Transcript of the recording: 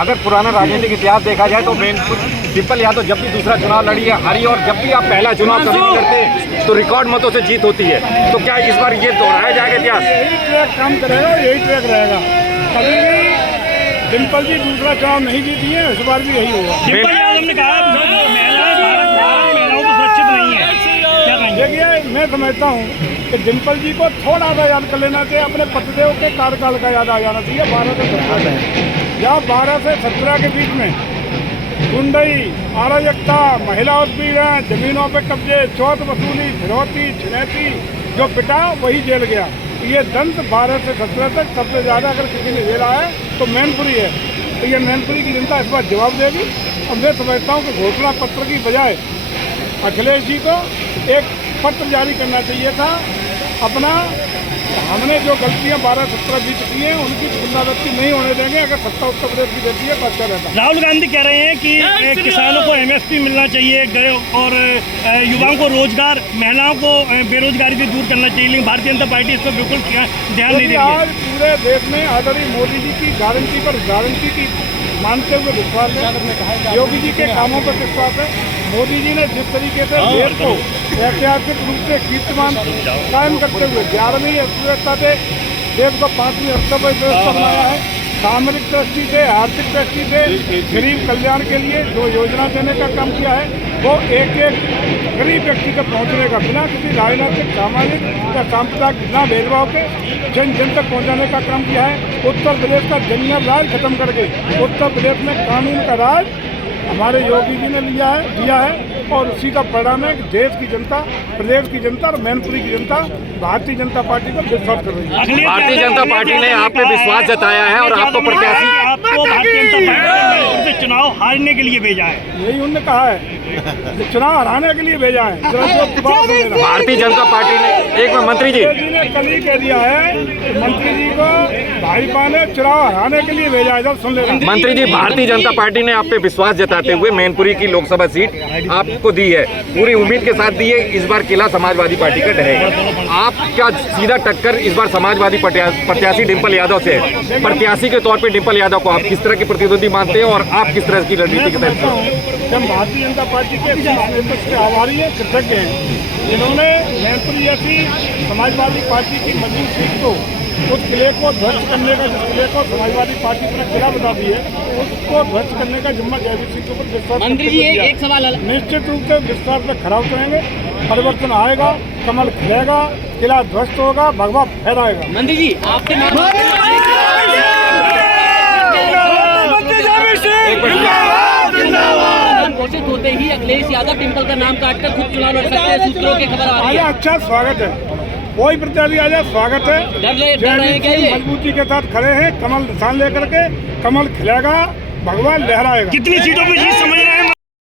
अगर पुराना राजनीतिक इतिहास देखा जाए तो डिम्पल यादव जब भी दूसरा चुनाव लड़ी है हारी, और जब भी आप पहला चुनाव कभी भी लड़ते तो रिकॉर्ड मतों से जीत होती है। तो क्या इस बार ये दोहराया जाएगा इतिहास? यही ट्रैक काम करेगा, यही ट्रैक रहेगा। कभी भी डिम्पल जी दूसरा चुनाव नहीं जीती है, इस बार भी यही होगा। डिम्पल यादव ने कहा महिलाओं को सुरक्षित नहीं है, क्या कहेंगे? देखिए, मैं समझता हूँ कि डिम्पल जी को थोड़ा सा याद कर लेना चाहिए, अपने पतिदेव के कार्यकाल का याद आ जाना चाहिए। 12 से 17 में, या 12 से 17 के बीच में गुंडई, अराजकता, महिला उत्पीड़न, जमीनों पे कब्जे, चौथ वसूली, फिरौती, छिनैती जो पिटा वही जेल गया। ये दंत 12 से 17 तक सबसे ज़्यादा अगर किसी ने झेला है तो मैनपुरी है। तो ये मैनपुरी की जनता इस बार जवाब देगी। और मैं समझता हूँ कि घोषणा पत्र की बजाय अखिलेश जी को एक पत्र जारी करना चाहिए था। अपना हमने जो गलतियां 12-17 बीत की हैं उनकी पुनरावृत्ति नहीं होने देंगे। अगर सत्ता उत्तर प्रदेश की देती है तो अच्छा रहता। राहुल गांधी कह रहे हैं कि किसानों को MSP मिलना चाहिए और युवाओं को रोजगार, महिलाओं को बेरोजगारी से दूर करना चाहिए, लेकिन भारतीय जनता पार्टी इस पर बिल्कुल ध्यान नहीं दे रही है। आज पूरे देश में आदरणीय मोदी जी की गारंटी पर गारंटी की मानते हुए विश्वास है, योगी जी के कामों पर विश्वास है। मोदी जी ने जिस तरीके से देश को ऐतिहासिक रूप से कीर्तिमान कायम करते हुए 11वीं अर्थव्यवस्था से देश को 5वीं अर्थव्यवस्था बनाया है, सामरिक दृष्टि से, आर्थिक दृष्टि से गरीब कल्याण के लिए जो योजना देने का काम किया है वो एक एक गरीब व्यक्ति तक पहुंचने का, बिना किसी राजनीतिक, सामाजिक या सांप्रदायिक बिना भेदभाव के जन जन तक पहुंचाने का काम किया है। उत्तर प्रदेश का जंगल राज खत्म करके उत्तर प्रदेश में कानून का राज हमारे योगी जी ने दिया है और उसी का परिणाम है कि देश की जनता, प्रदेश की जनता और मैनपुरी की जनता भारतीय जनता पार्टी को विश्वास कर रही है। भारतीय जनता पार्टी ने आप पे विश्वास जताया है और आपको प्रत्याशी, आपको भारतीय जनता पार्टी ने चुनाव हारने के लिए भेजा है। यही उन्होंने कहा है, चुनाव हराने के लिए भेजा है। भारतीय जनता पार्टी ने एक मंत्री जी ने कल ही कह दिया है, मंत्री जी को भाजपा ने चुनाव हराने के लिए भेजा है। सुन लेना मंत्री जी, भारतीय जनता पार्टी ने आप पे विश्वास जताते हुए मैनपुरी की लोकसभा सीट आपको दी है, पूरी उम्मीद के साथ दी है। इस बार किला समाजवादी पार्टी का रहेगा। आप क्या सीधा टक्कर इस बार समाजवादी प्रत्याशी डिम्पल यादव से है? प्रत्याशी के तौर पे डिम्पल यादव को आप किस तरह के प्रतिद्वंदी मानते हैं और आप किस तरह की रणनीति के तहत? हम भारतीय जनता पार्टी के नेतृत्व के आभारी हैं, कृतज्ञ हैं। जिन्होंने मैनपुरी जैसी समाजवादी पार्टी की मजबूत सीट को, उस किले को ध्वस्त करने का, जिस किले को समाजवादी पार्टी अपना किला बता दी है, उसको ध्वस्त करने का जिम्मा जैविक सिंह के ऊपर विश्वास। मंत्री जी एक सवाल, निश्चित रूप से विश्वास में खरा उतरेंगे, परिवर्तन आएगा, कमल खिलेगा, किला ध्वस्त होगा, भगवा फहराएगा। मंत्री जी आपके घोषित होते ही अखिलेश यादव डिम्पल का नाम काटकर खुद चुनाव लड़ सकते हैं, सूत्रों की खबर आ रही है। अच्छा, स्वागत है, कोई प्रत्याशी आ जाए, स्वागत है। डर रहे क्या ये? मजबूती के साथ खड़े हैं, कमल निशान लेकर के, कमल खिलेगा, भगवान लहराएगा। कितनी सीटों पे जीत समझ